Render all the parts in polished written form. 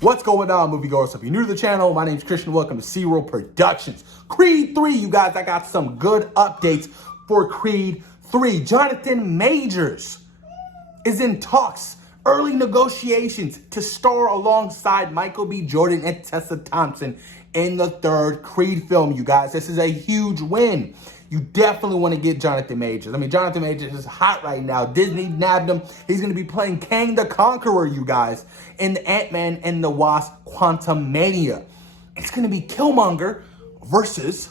What's going on, moviegoers? If you're new to the channel, my name's Christian. Welcome to SeaWorld Productions. Creed 3, you guys, I got some good updates for Creed 3. Jonathan Majors is in talks, early negotiations to star alongside Michael B. Jordan and Tessa Thompson in the third Creed film, you guys. This is a huge win. You definitely want to get Jonathan Majors. I mean, Jonathan Majors is hot right now. Disney nabbed him. He's going to be playing Kang the Conqueror, you guys, in the Ant-Man and the Wasp Quantumania. It's going to be Killmonger versus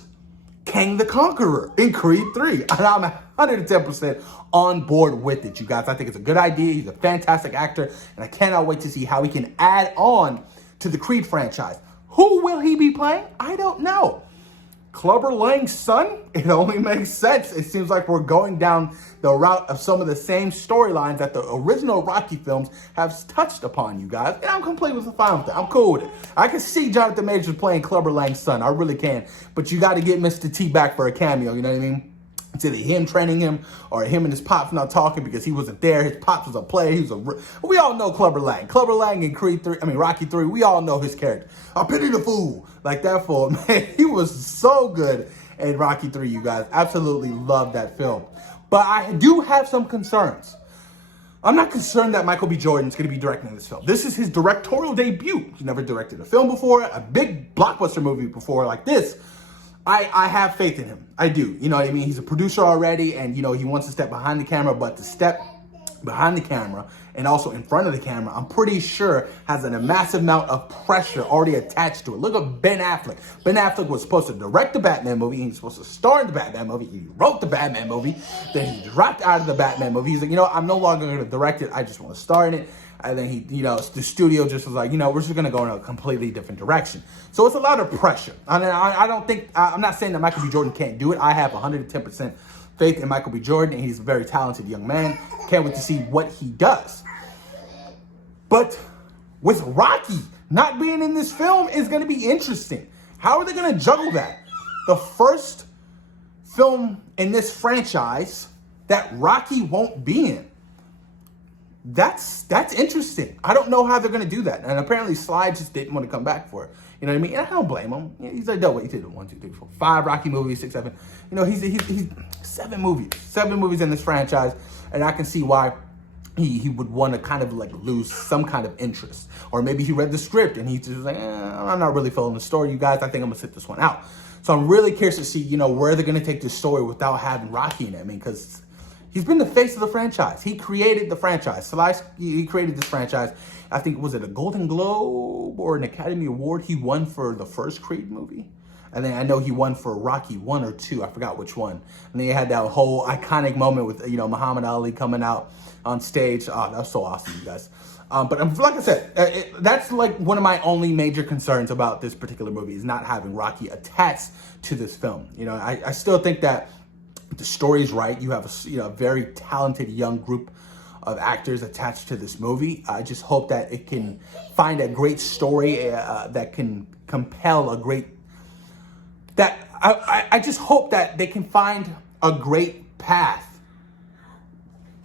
Kang the Conqueror in Creed 3. And I'm 110% on board with it, you guys. I think it's a good idea. He's a fantastic actor, and I cannot wait to see how he can add on to the Creed franchise. Who will he be playing? I don't know. Clubber Lang's son? It only makes sense. It seems like we're going down the route of some of the same storylines that the original Rocky films have touched upon, you guys. And I'm completely fine with it. I'm cool with it. I can see Jonathan Majors playing Clubber Lang's son. I really can. But you got to get Mr. T back for a cameo, you know what I mean? It's either him training him or him and his pops not talking because he wasn't there. His pops was a player. We all know Clubber Lang. Clubber Lang in Rocky 3, we all know his character. I pity the fool. Like that fool, man, he was so good in Rocky 3, you guys. Absolutely love that film. But I do have some concerns. I'm not concerned that Michael B. Jordan is going to be directing this film. This is his directorial debut. He's never directed a film before, a big blockbuster movie before like this. I have faith in him. I do. You know what I mean? He's a producer already, and, you know, he wants to step behind the camera, but to step behind the camera and also in front of the camera, I'm pretty sure has a massive amount of pressure already attached to it. Look at Ben Affleck. Ben Affleck was supposed to direct the Batman movie. He was supposed to star in the Batman movie. He wrote the Batman movie. Then he dropped out of the Batman movie. He's like, you know, I'm no longer going to direct it. I just want to star in it. And then he, you know, the studio just was like, you know, we're just going to go in a completely different direction. So it's a lot of pressure. I don't think, I'm not saying that Michael B. Jordan can't do it. I have 110% faith in Michael B. Jordan, and he's a very talented young man. Can't wait to see what he does. But with Rocky not being in this film is going to be interesting. How are they going to juggle that? The first film in this franchise that Rocky won't be in. That's interesting. I don't know how they're going to do that. And apparently Sly just didn't want to come back for it. You know what I mean? And I don't blame him. He's like, no, wait, he did 1, 2, 3, 4, 5 Rocky movies, 6, 7. You know, he's 7 movies in this franchise. And I can see why he would want to kind of like lose some kind of interest. Or maybe he read the script and he's just like, I'm not really feeling the story, you guys. I think I'm going to sit this one out. So I'm really curious to see, you know, where they're going to take this story without having Rocky in it. I mean, because he's been the face of the franchise. He created the franchise. Sly, he created this franchise. I think, was it a Golden Globe or an Academy Award he won for the first Creed movie? And then I know he won for Rocky 1 or 2. I forgot which one. And then he had that whole iconic moment with, you know, Muhammad Ali coming out on stage. Oh, that was so awesome, you guys. But like I said, that's like one of my only major concerns about this particular movie is not having Rocky attached to this film. You know, I still think that the story's right. You have a very talented young group of actors attached to this movie. I just hope that it can find a great story that can compel a great. I just hope that they can find a great path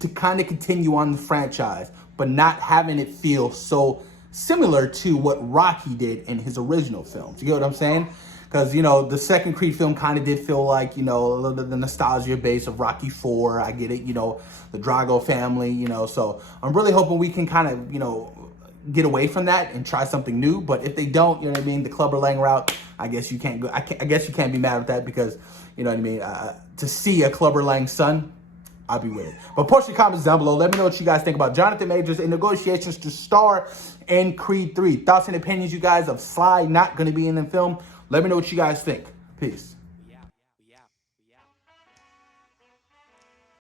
to kind of continue on the franchise, but not having it feel so similar to what Rocky did in his original films. You get what I'm saying? Because, you know, the second Creed film kind of did feel like, you know, a little bit of the nostalgia base of Rocky 4. I get it, you know, the Drago family, you know. So I'm really hoping we can kind of, you know, get away from that and try something new. But if they don't, you know what I mean, the Clubber Lang route, I guess you can't go. I guess you can't be mad at that because, you know what I mean, to see a Clubber Lang son, I'll be with it. But post your comments down below. Let me know what you guys think about Jonathan Majors in negotiations to star in Creed 3. Thoughts and opinions, you guys, of Sly not going to be in the film. Let me know what you guys think. Peace.